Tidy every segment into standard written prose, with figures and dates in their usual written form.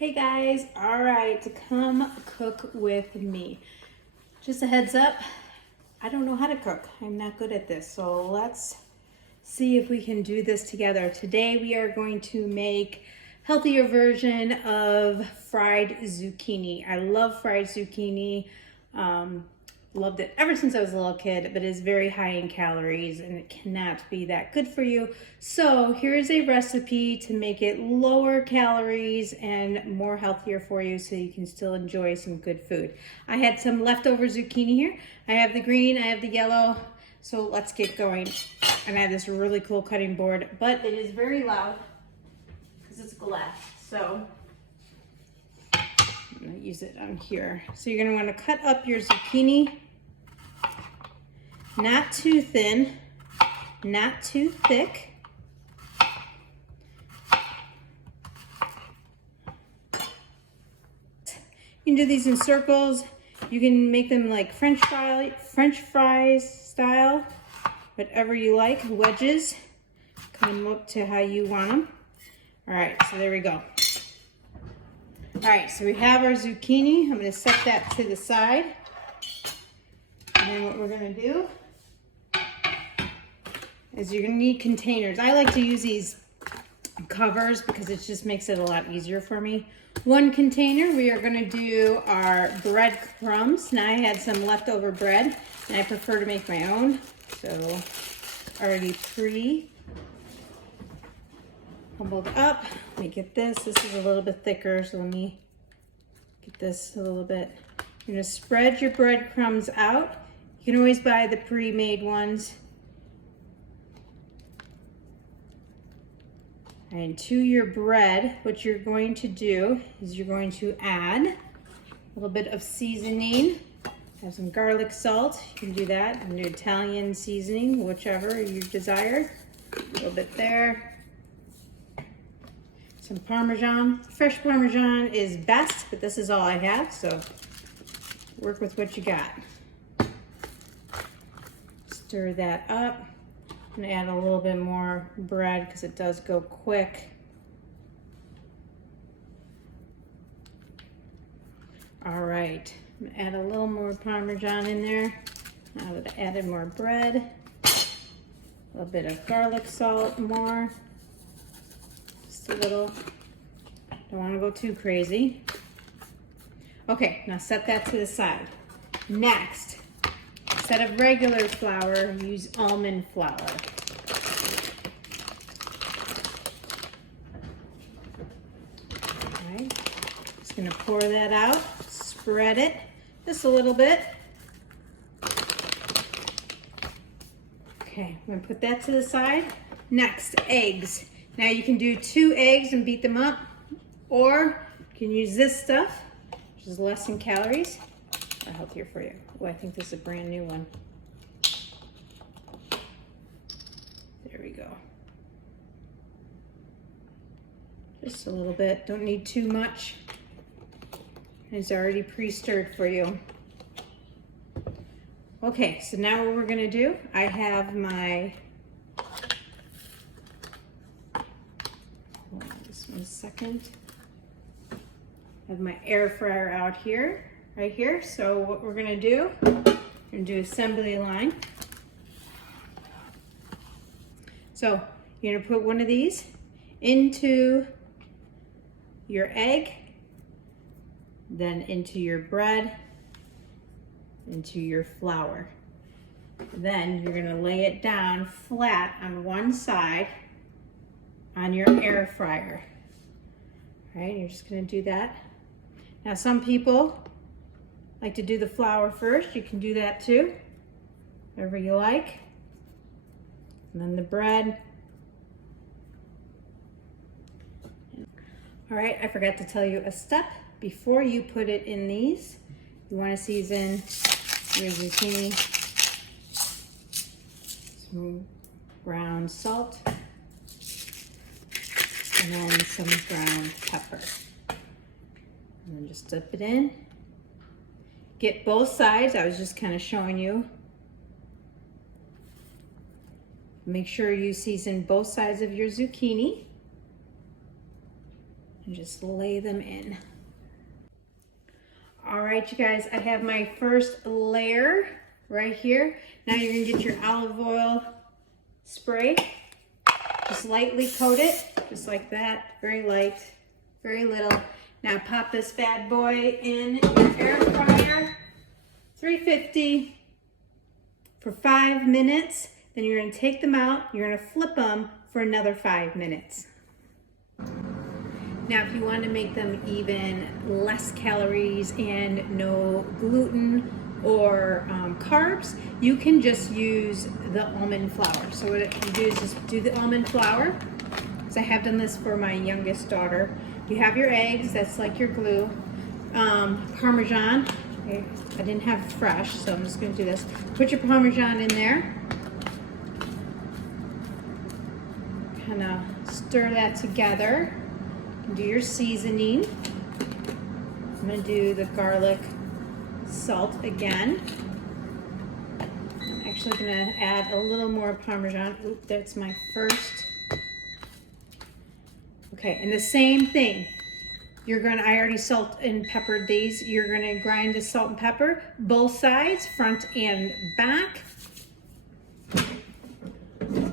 Hey guys, all right, come cook with me. Just a heads up, I don't know how to cook. I'm not good at this, so let's see if we can do this together. Today we are going to make healthier version of fried zucchini. I love fried zucchini. Loved it ever since I was a little kid, but it's very high in calories and it cannot be that good for you. So here's a recipe to make it lower calories and more healthier for you so you can still enjoy some good food. I had some leftover zucchini here. I have the green, I have the yellow. So let's get going. And I have this really cool cutting board, but it is very loud because it's glass. So I'm gonna use it on here. So you're gonna wanna cut up your zucchini, not too thin, not too thick. You can do these in circles. You can make them like French fries style, whatever you like, wedges. Cut them up to how you want them. All right, so there we go. All right, so we have our zucchini. I'm gonna set that to the side. And then what we're gonna do is you're gonna need containers. I like to use these covers because it just makes it a lot easier for me. One container, we are gonna do our bread crumbs. Now I had some leftover bread and I prefer to make my own. So already crumbled up. Let me get this. This is a little bit thicker, so let me get this a little bit. You're gonna spread your breadcrumbs out. You can always buy the pre-made ones. And to your bread, what you're going to do is you're going to add a little bit of seasoning. Have some garlic salt. You can do that. And do Italian seasoning, whichever you desire. A little bit there. Some Parmesan. Fresh Parmesan is best, but this is all I have, so work with what you got. Stir that up. I'm gonna add a little bit more bread because it does go quick. All right, I'm gonna add a little more Parmesan in there. Now that I added more bread, a little bit of garlic salt more. Just a little, don't want to go too crazy. Okay, now set that to the side. Next, instead of regular flour, use almond flour. All right, just gonna pour that out, spread it just a little bit. Okay, I'm gonna put that to the side. Next, eggs. Now you can do 2 eggs and beat them up, or you can use this stuff, which is less in calories, or healthier for you. Oh, I think this is a brand new one. There we go. Just a little bit, don't need too much. It's already pre-stirred for you. Okay, so now what we're gonna do, I have my, hold on just 1 second. I have my air fryer out here, right here. So what we're gonna do, we're gonna do assembly line. So you're gonna put one of these into your egg, then into your bread, into your flour. Then you're gonna lay it down flat on one side on your air fryer. All right, you're just gonna do that. Now some people like to do the flour first. You can do that too, whatever you like. And then the bread. All right, I forgot to tell you a step. Before you put it in these, you wanna season your zucchini, some ground salt, and then some ground pepper. And then just dip it in. Get both sides, I was just kind of showing you. Make sure you season both sides of your zucchini. and just lay them in. All right, you guys, I have my first layer right here. Now you're gonna get your olive oil spray. Just lightly coat it, just like that, very light, very little. Now pop this bad boy in your air fryer, 350 for 5 minutes. Then you're gonna take them out, you're gonna flip them for another 5 minutes. Now, if you want to make them even less calories and no gluten or carbs, you can just use the almond flour. So what you do is just do the almond flour. So I have done this for my youngest daughter. You have your eggs, that's like your glue. Parmesan, I didn't have fresh, so I'm just going to do this. Put your Parmesan in there. Kind of stir that together. Do your seasoning. I'm going to do the garlic salt again. I'm actually going to add a little more Parmesan. Oop, that's my first. Okay, and the same thing. I already salt and peppered these. You're going to grind the salt and pepper, both sides, front and back.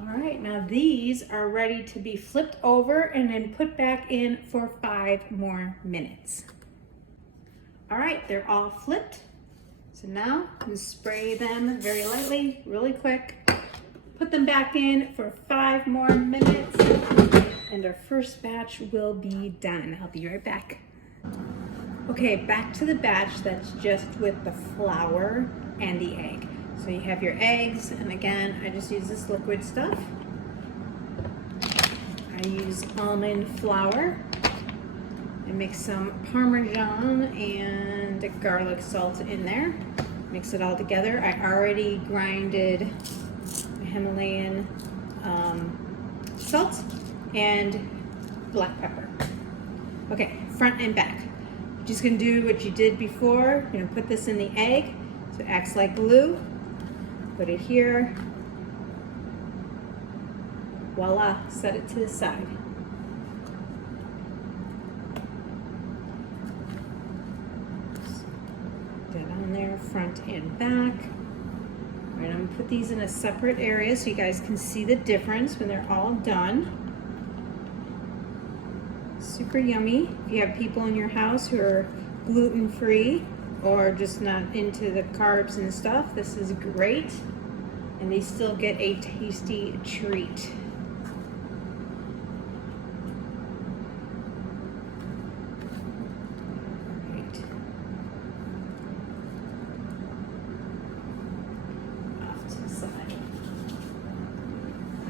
All right, now these are ready to be flipped over and then put back in for 5 more minutes. All right, they're all flipped. So now I'm gonna spray them very lightly, really quick. Put them back in for 5 more minutes and our first batch will be done. I'll be right back. Okay, back to the batch that's just with the flour and the egg. So you have your eggs, and again, I just use this liquid stuff. I use almond flour. I mix some Parmesan and garlic salt in there. Mix it all together. I already grinded Himalayan salt and black pepper. Okay, front and back. Just gonna do what you did before. You're gonna put this in the egg so it acts like glue. Put it here. Voila, set it to the side. Get on there, front and back. All right, I'm gonna put these in a separate area so you guys can see the difference when they're all done. Super yummy. If you have people in your house who are gluten-free or just not into the carbs and stuff, this is great. And they still get a tasty treat. Right. Off to the side.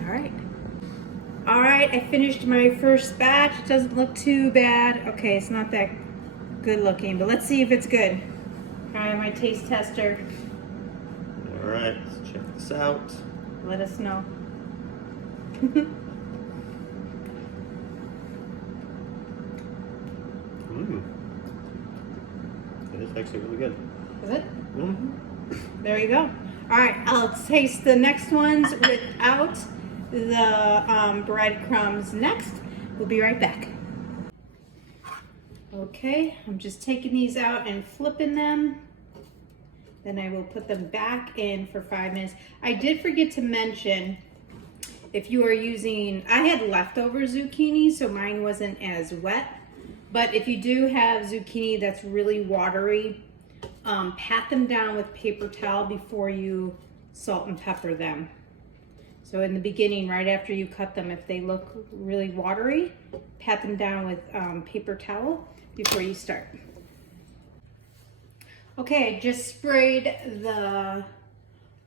All right. All right, I finished my first batch. It doesn't look too bad. Okay, it's not that good looking, but let's see if it's good. Try my taste tester. All right, let's check this out. Let us know. It is actually really good. Is it? Mm-hmm. There you go. All right, I'll taste the next ones without the breadcrumbs next. We'll be right back. Okay, I'm just taking these out and flipping them. Then I will put them back in for 5 minutes. I did forget to mention, if you are using, I had leftover zucchini, so mine wasn't as wet. But if you do have zucchini that's really watery, pat them down with paper towel before you salt and pepper them. So in the beginning, right after you cut them, if they look really watery, pat them down with paper towel before you start. Okay, I just sprayed the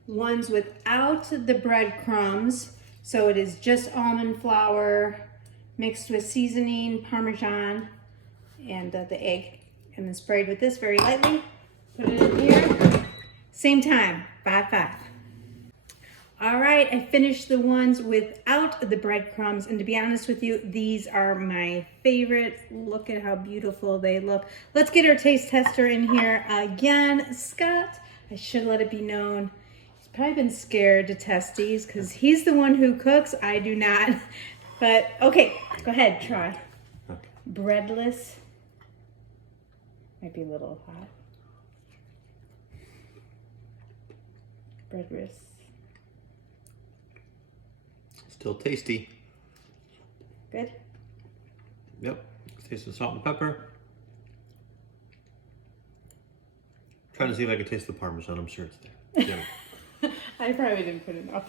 ones without the breadcrumbs. So it is just almond flour mixed with seasoning, Parmesan, and the egg. And then sprayed with this very lightly. Put it in here. Same time, 5-5. All right, I finished the ones without the breadcrumbs, and to be honest with you, these are my favorite. Look at how beautiful they look. Let's get our taste tester in here again. Scott, I should let it be known, he's probably been scared to test these because he's the one who cooks, I do not. But okay, go ahead, try. Okay. breadless. Might be a little hot. Breadless. Still tasty. Good. Yep. Taste the salt and pepper. Trying to see if I can taste the Parmesan. I'm sure it's there. Yeah. I probably didn't put enough.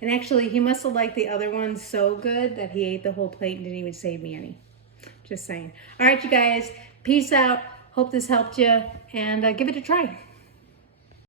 And actually, he must have liked the other ones so good that he ate the whole plate and didn't even save me any. Just saying. All right, you guys. Peace out. Hope this helped you. And give it a try.